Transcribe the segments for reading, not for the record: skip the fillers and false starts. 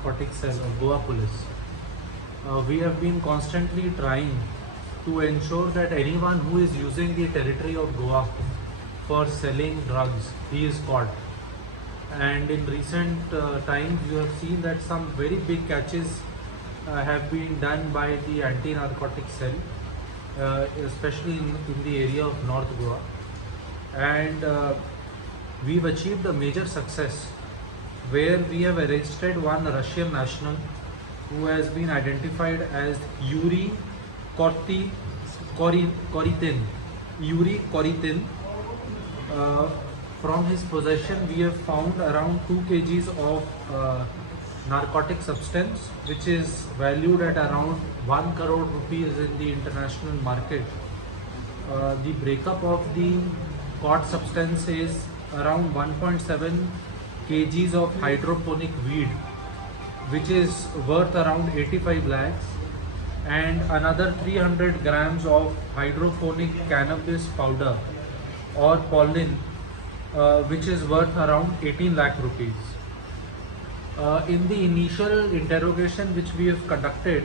Narcotic Cell of Goa Police. We have been constantly trying to ensure that anyone who is using the territory of Goa for selling drugs, he is caught. And in recent times, you have seen that some very big catches have been done by the anti-narcotic cell, especially in the area of North Goa. And we've achieved a major success where we have arrested one Russian national who has been identified as Yuri Koritin. Yuri Koritin. From his possession, we have found around 2 kgs of narcotic substance, which is valued at around 1 crore rupees in the international market. The breakup of the caught substance is around 1.7 kgs of hydroponic weed, which is worth around 85 lakhs, and another 300 grams of hydroponic cannabis powder or pollen, which is worth around 18 lakh rupees. In the initial interrogation which we have conducted,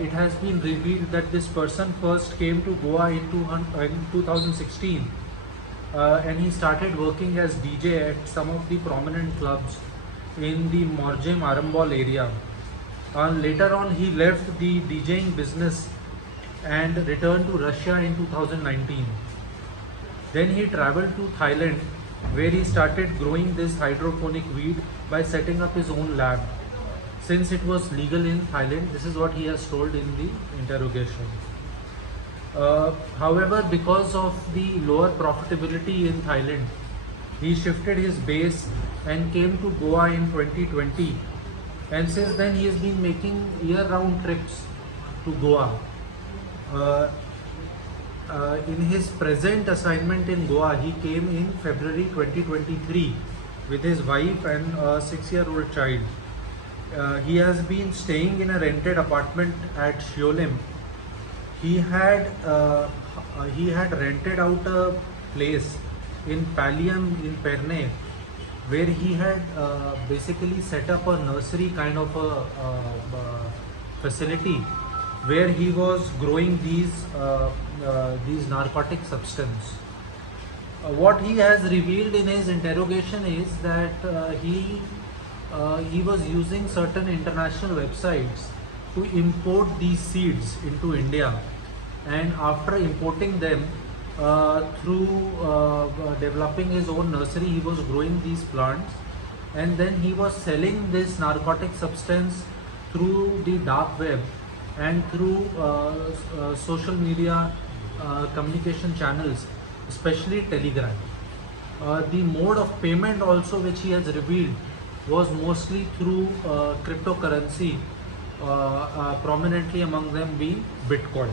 it has been revealed that this person first came to Goa in 2016, and he started working as DJ at some of the prominent clubs in the Morjem Arambol area. Later on, he left the DJing business and returned to Russia in 2019. Then he traveled to Thailand, where he started growing this hydroponic weed by setting up his own lab. Since it was legal in Thailand, this is what he has told in the interrogation. However, because of the lower profitability in Thailand, he shifted his base and came to Goa in 2020. And since then, he has been making year-round trips to Goa. In his present assignment in Goa, he came in February 2023 with his wife and a 6-year-old child. He has been staying in a rented apartment at Shiolim. He had rented out a place in Palliam in Perne, where he had basically set up a nursery kind of a facility where he was growing these narcotic substance. What he has revealed in his interrogation is that he was using certain international websites to import these seeds into India, and after importing them, through developing his own nursery, he was growing these plants, and then he was selling this narcotic substance through the dark web and through social media communication channels, especially Telegram. The mode of payment also which he has revealed was mostly through cryptocurrency, prominently among them being Bitcoin.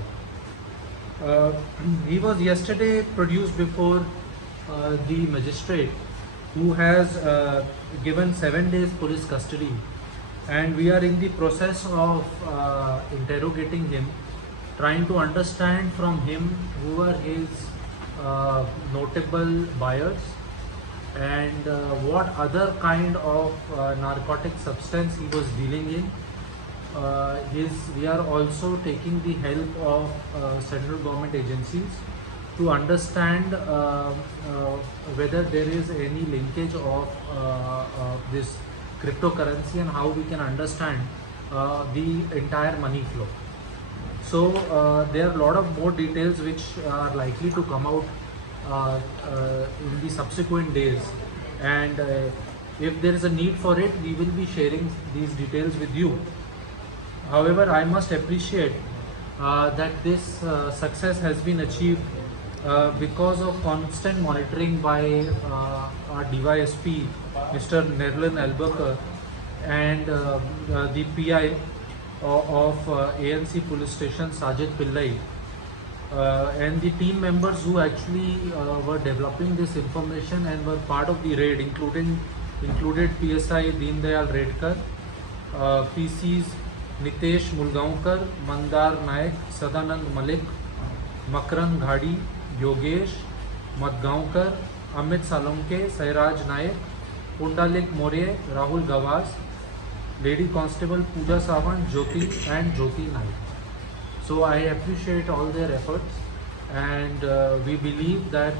He was yesterday produced before the magistrate, who has given 7 days police custody, and we are in the process of interrogating him, trying to understand from him who are his notable buyers and what other kind of narcotic substance he was dealing in. We are also taking the help of central government agencies to understand whether there is any linkage of this cryptocurrency and how we can understand the entire money flow. So there are a lot of more details which are likely to come out in the subsequent days, and if there is a need for it, we will be sharing these details with you. However, I must appreciate that this success has been achieved because of constant monitoring by our DYSP, Mr. Nerlin Albuquerque, and the PI of ANC Police Station, Sajid Pillai, and the team members who actually were developing this information and were part of the raid, included PSI Deen Dayal Redkar, PCs Nitesh Mulgaonkar, Mandar Naik, Sadanand Malik, Makarand Ghadi, Yogesh Madgaonkar, Amit Salonke, Sairaj Naik, Pundalik More, Rahul Gawaz, Lady Constable Pooja Sawant, Jyoti and Jyoti Naik. So I appreciate all their efforts, and we believe that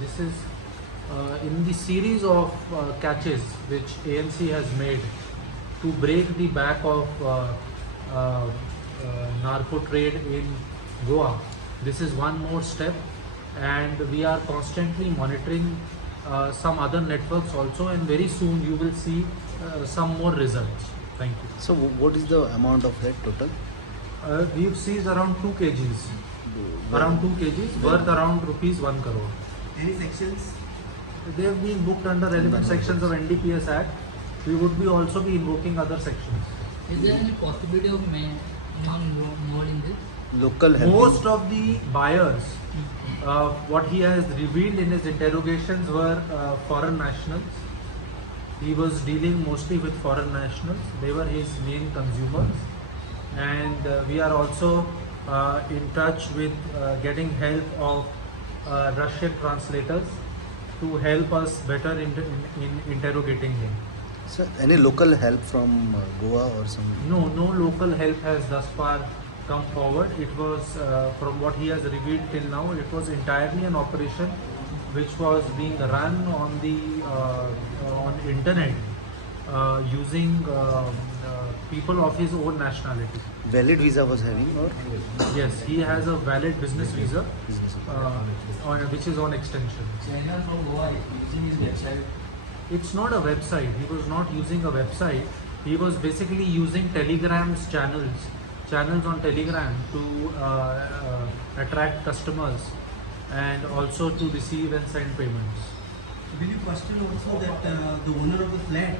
this is in the series of catches which ANC has made to break the back of uh, narco trade in Goa. This is one more step, and we are constantly monitoring some other networks also, and very soon you will see some more results. Thank you. So what is the amount of that total? We've seized around 2 kgs, around 2 kgs, worth around rupees 1 crore. Any sections? They have been booked under relevant sections of NDPS Act. We would be also be invoking other sections. Is there any possibility of man involved in this? Local help. Most of the buyers, what he has revealed in his interrogations were foreign nationals. He was dealing mostly with foreign nationals. They were his main consumers. And we are also in touch with getting help of Russian translators to help us better in interrogating him. So any local help from Goa or some? No local help has thus far come forward. It was, from what he has revealed till now, it was entirely an operation which was being run on the on internet using people of his own nationality. Valid visa was having or? Yes, he has a valid business visa, Business. which is on extension. Channel from Goa using his website. It's not a website. He was not using a website. He was basically using Telegram's channels on Telegram to attract customers and also to receive and send payments. Will you question also that the owner of the flat